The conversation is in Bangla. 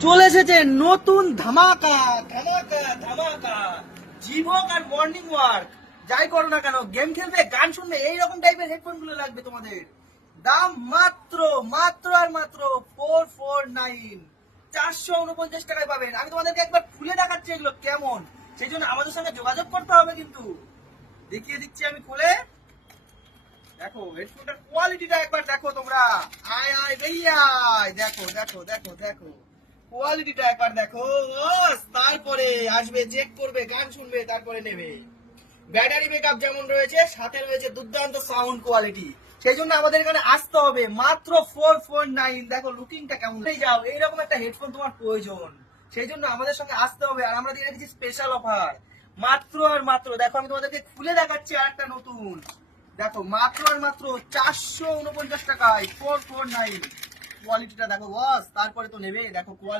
চলে এসেছে নতুন ধামাকা ধামাকা ধামাকা। জীবক আর মর্নিং ওয়ার্ক যাই করো না কেন, গেম খেলবে, গান শুনবে, এইরকম টাইপের হেডফোন গুলো লাগবে তোমাদের। দাম মাত্র মাত্র আর মাত্র 449, 449 টাকায় পাবেন। আমি তোমাদেরকে একবার খুলে দেখাচ্ছি এগুলো কেমন, সেই জন্য আমাদের সঙ্গে যোগাযোগ করতে হবে। কিন্তু দেখিয়ে দিচ্ছি আমি খুলে। দেখো হেডফোনটার কোয়ালিটিটা একবার দেখো তোমরা। আয় আয় ভাইয়া, দেখো দেখো দেখো দেখো কোয়ালিটিটা একবার দেখো। তারপরে আসবে, চেক করবে, গান শুনবে, তারপরে নেবে। ব্যাটারি ব্যাকআপ যেমন রয়েছে, সাথে রয়েছে দুর্দান্ত সাউন্ড কোয়ালিটি। সেই জন্য আমাদের এখানে আসতে হবে। মাত্র 449। দেখো লুকিংটা কেমন। যাও এইরকম একটা হেডফোন তোমার প্রয়োজন, সেই জন্য আমাদের সঙ্গে আসতে হবে। আর আমরা দিয়ে রেখেছি স্পেশাল অফার। মাত্র আর মাত্র দেখো, আমি তোমাদেরকে খুলে দেখাচ্ছি আর একটা নতুন। দেখো মাত্র আর মাত্র 449 টাকায় 449। কোয়ালিটিটা দেখো বস, তারপরে তো নেবে। দেখো কোয়ালিটি।